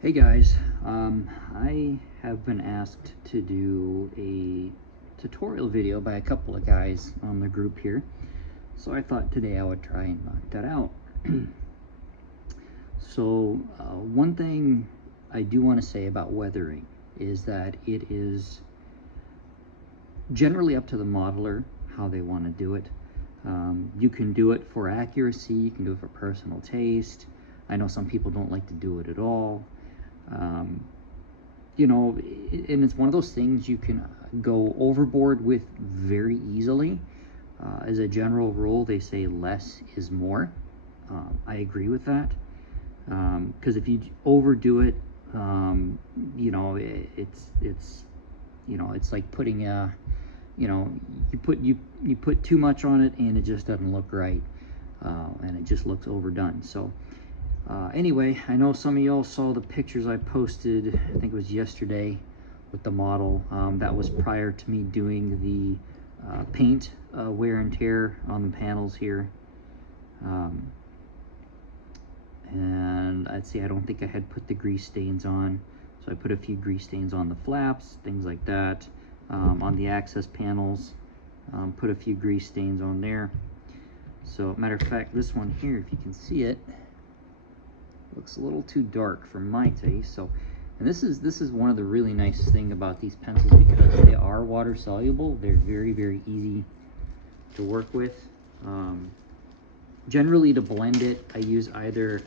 Hey guys, I have been asked to do a tutorial video by a couple of guys on the group here, so I thought today I would try and knock that out. One thing I do want to say about weathering is that it is generally up to the modeler how they want to do it. You can do it for accuracy, you can do it for personal taste. I know some people don't like to do it at all. You know, and it's one of those things you can go overboard with very easily. As a general rule, they say less is more. I agree with that, because if you overdo it, you know, it's like putting you put too much on it and it just doesn't look right, and it just looks overdone. So anyway, I know some of y'all saw the pictures I posted, I think it was yesterday, with the model. That was prior to me doing the paint wear and tear on the panels here. And I'd say I don't think I had put the grease stains on, so I put a few grease stains on the flaps, things like that. On the access panels, put a few grease stains on there. So matter of fact, this one here, if you can see it, looks a little too dark for my taste. So, and this is one of the really nice thing about these pencils, because they are water soluble. They're very easy to work with. Generally, to blend it, I use either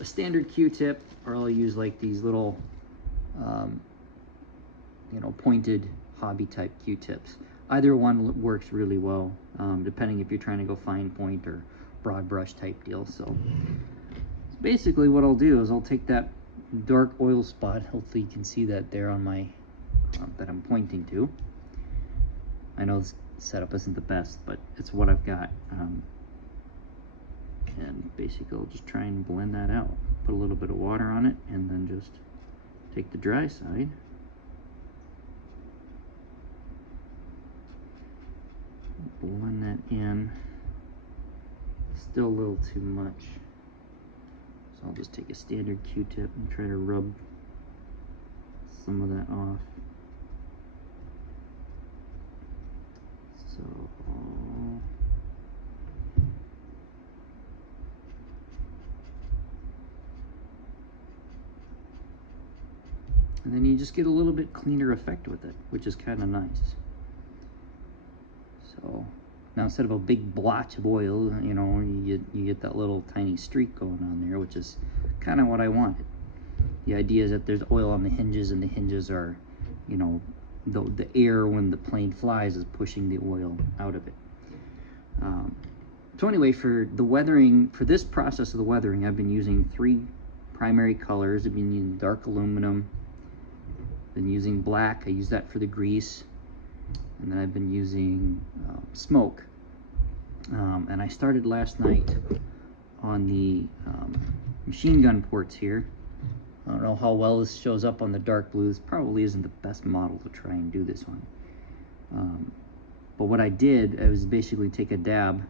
a standard Q-tip, or I'll use like these little you know, pointed hobby type Q-tips. Either one works really well, depending if you're trying to go fine point or broad brush type deal. So basically what I'll do is I'll take that dark oil spot, hopefully you can see that there on my that I'm pointing to. I know this setup isn't the best, but it's what I've got, and basically I'll just try and blend that out, put a little bit of water on it, and then just take the dry side, blend that in. Still a little too much, so I'll just take a standard Q-tip and try to rub some of that off. So and then you just get a little bit cleaner effect with it, which is kind of nice. So now instead of a big blotch of oil, you know, you get that little tiny streak going on there, which is kind of what I wanted. The idea is that there's oil on the hinges, and the hinges are, you know, the air when the plane flies is pushing the oil out of it. So anyway, for the weathering, for this process of the weathering, I've been using 3 primary colors. I've been using dark aluminum, been using black, I use that for the grease, and then I've been using smoke. And I started last night on the machine gun ports here. I don't know how well this shows up on the dark blue. This probably isn't the best model to try and do this on. But what I did, I was basically take a dab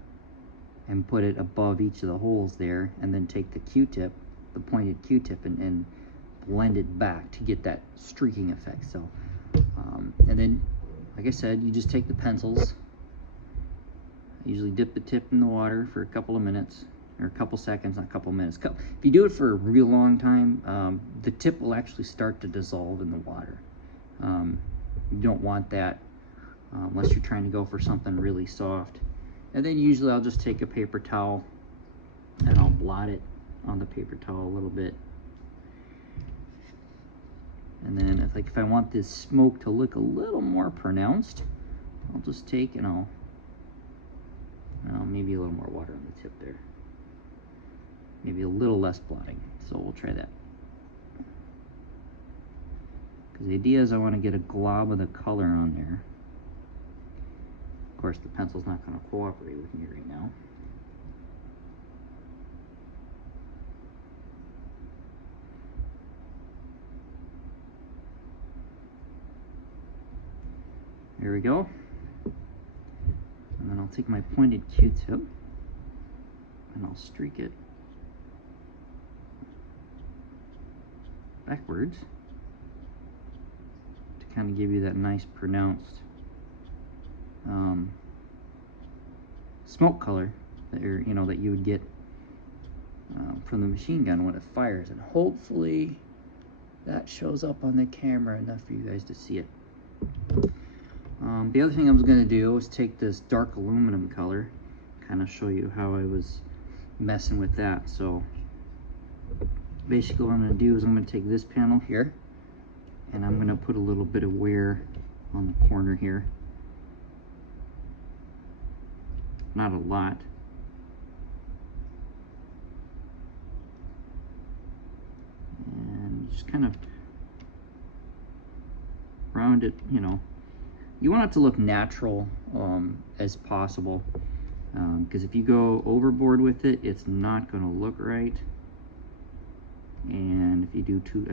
and put it above each of the holes there, and then take the Q-tip, the pointed Q-tip, and blend it back to get that streaking effect. So, and then, like I said, you just take the pencils. I usually dip the tip in the water for a couple of minutes, or a couple seconds, not a couple minutes. If you do it for a real long time, the tip will actually start to dissolve in the water. You don't want that unless you're trying to go for something really soft. And then usually I'll just take a paper towel and I'll blot it on the paper towel a little bit. And then if I want this smoke to look a little more pronounced, I'll just take and I'll maybe a little more water on the tip there. Maybe a little less blotting. So we'll try that. Because the idea is I want to get a glob of the color on there. Of course, the pencil's not going to cooperate with me right now. There we go. And then I'll take my pointed Q-tip and I'll streak it backwards to kind of give you that nice pronounced smoke color that that you would get from the machine gun when it fires. And hopefully that shows up on the camera enough for you guys to see it. The other thing I was going to do was take this dark aluminum color, kind of show you how I was messing with that. So basically what I'm going to do is I'm going to take this panel here and I'm going to put a little bit of wear on the corner here. Not a lot. And just kind of round it, you want it to look natural as possible, because if you go overboard with it, it's not going to look right. And if you do too,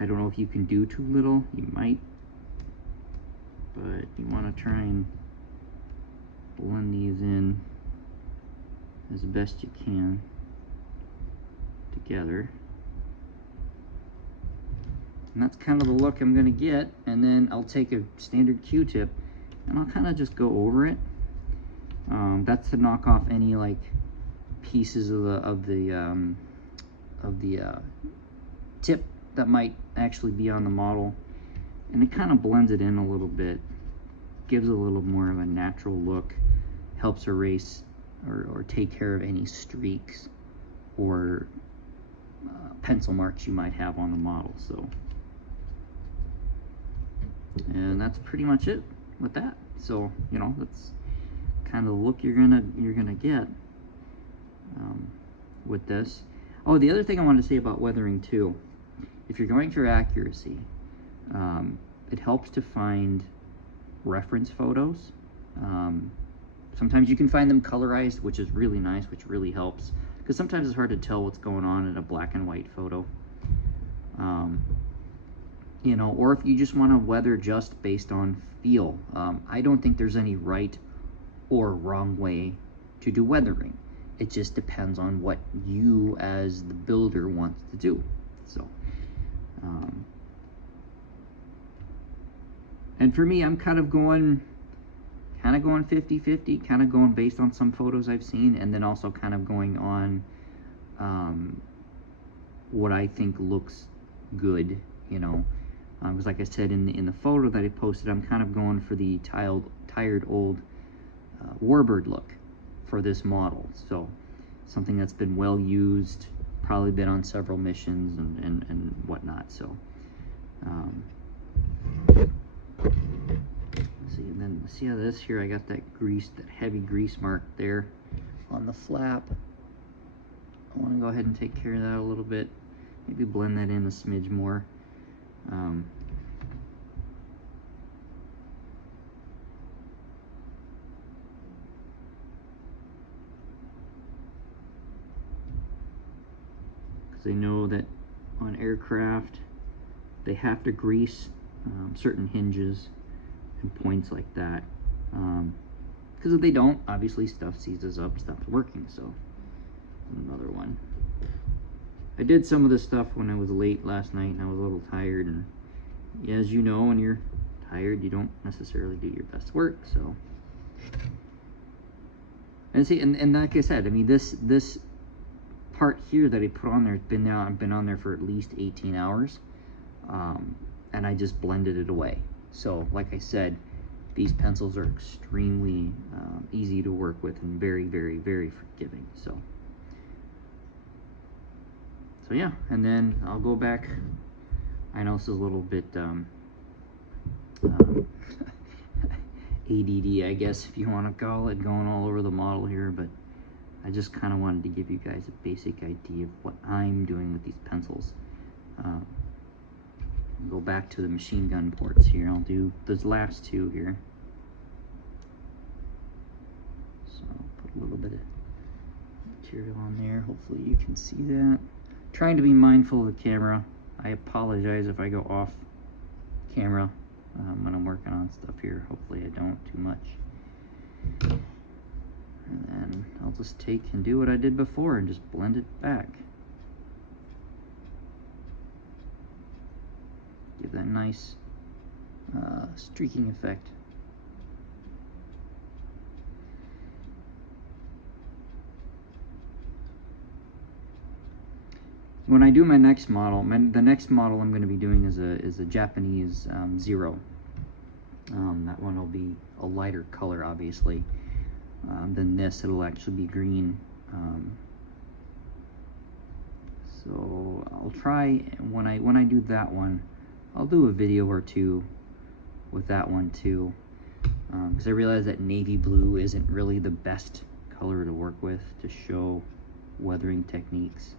I don't know if you can do too little, you might, but you want to try and blend these in as best you can together. And that's kind of the look I'm going to get. And then I'll take a standard Q-tip and I'll kind of just go over it. That's to knock off any like pieces of the tip that might actually be on the model. And it kind of blends it in a little bit, gives a little more of a natural look, helps erase or take care of any streaks or pencil marks you might have on the model. So, and that's pretty much it with that. So that's kind of the look you're gonna get with this. Oh, the other thing I wanted to say about weathering too, if you're going for accuracy, it helps to find reference photos. Sometimes you can find them colorized, which is really nice, which really helps, because sometimes it's hard to tell what's going on in a black and white photo. Or if you just want to weather just based on feel. I don't think there's any right or wrong way to do weathering. It just depends on what you as the builder wants to do. So, and for me, I'm kind of going 50-50, kind of going based on some photos I've seen, and then also kind of going on what I think looks good, because like I said in the photo that I posted, I'm kind of going for the tired old warbird look for this model. So something that's been well used, probably been on several missions and whatnot. So see, and then see how this here, I got that heavy grease mark there on the flap. I want to go ahead and take care of that a little bit, maybe blend that in a smidge more. Because I know that on aircraft they have to grease certain hinges and points like that, because if they don't, obviously stuff seizes up, stops working. So another one. I did some of this stuff when I was late last night and I was a little tired, and as you know, when you're tired you don't necessarily do your best work. So, and see, and like I said, this part here that I put on there has been on there for at least 18 hours, and I just blended it away. So like I said, these pencils are extremely easy to work with and very, very, very forgiving. So yeah, and then I'll go back. I know this is a little bit ADD, I guess, if you want to call it, going all over the model here, but I just kind of wanted to give you guys a basic idea of what I'm doing with these pencils. Go back to the machine gun ports here. I'll do those last two here. So I'll put a little bit of material on there. Hopefully you can see that. Trying to be mindful of the camera. I apologize if I go off camera when I'm working on stuff here. Hopefully I don't too much. And then I'll just take and do what I did before and just blend it back. give that nice streaking effect. When I do my next model, the next model I'm going to be doing is a Japanese Zero. That one will be a lighter color, obviously, than this. It'll actually be green. So I'll try, when I do that one, I'll do a video or two with that one too, because I realize that navy blue isn't really the best color to work with to show weathering techniques.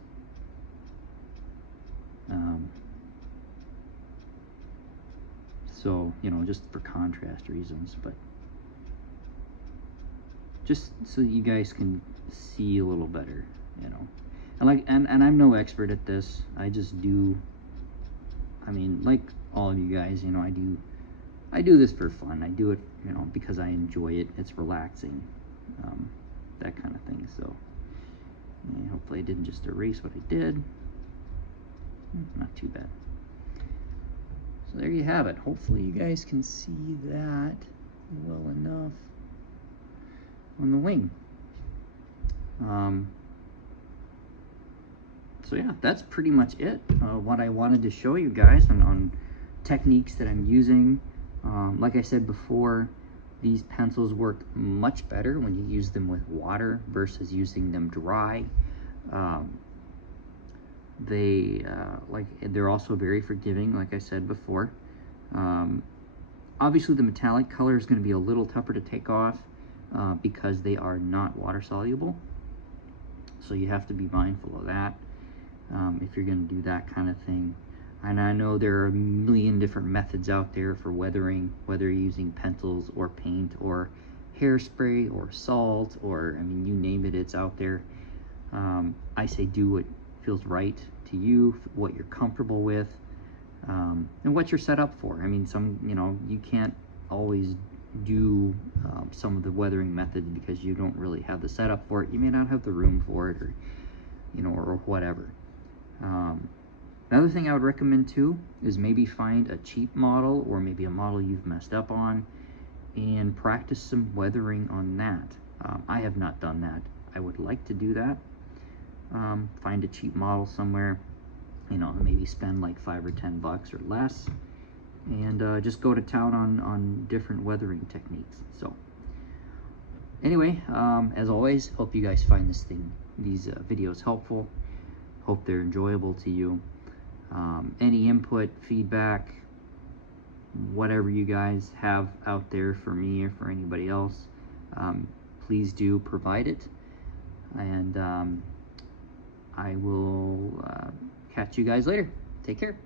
So, you know, just for contrast reasons, but just so you guys can see a little better, you know. And I'm no expert at this. I just do, I mean, like all of you guys, you know, I do this for fun. I do it, you know, because I enjoy it. It's relaxing, that kind of thing. So hopefully I didn't just erase what I did. Not too bad. So there you have it. Hopefully you guys can see that well enough on the wing. So yeah, that's pretty much it. What I wanted to show you guys on techniques that I'm using. Like I said before, these pencils work much better when you use them with water versus using them dry. They're also very forgiving, like I said before. Obviously the metallic color is going to be a little tougher to take off because they are not water soluble. So you have to be mindful of that if you're going to do that kind of thing. And I know there are a million different methods out there for weathering, whether you're using pencils or paint or hairspray or salt, or I mean, you name it, it's out there. I say do what feels right to you, what you're comfortable with, and what you're set up for. I mean, you can't always do some of the weathering methods because you don't really have the setup for it. You may not have the room for it, or or whatever. Another thing I would recommend too is maybe find a cheap model, or maybe a model you've messed up on, and practice some weathering on that. I have not done that. I would like to do that. Find a cheap model somewhere, maybe spend like $5 or $10 or less, and just go to town on different weathering techniques. So anyway, as always, hope you guys find these videos helpful. Hope they're enjoyable to you. Any input, feedback, whatever you guys have out there for me or for anybody else, please do provide it. And I will catch you guys later. Take care.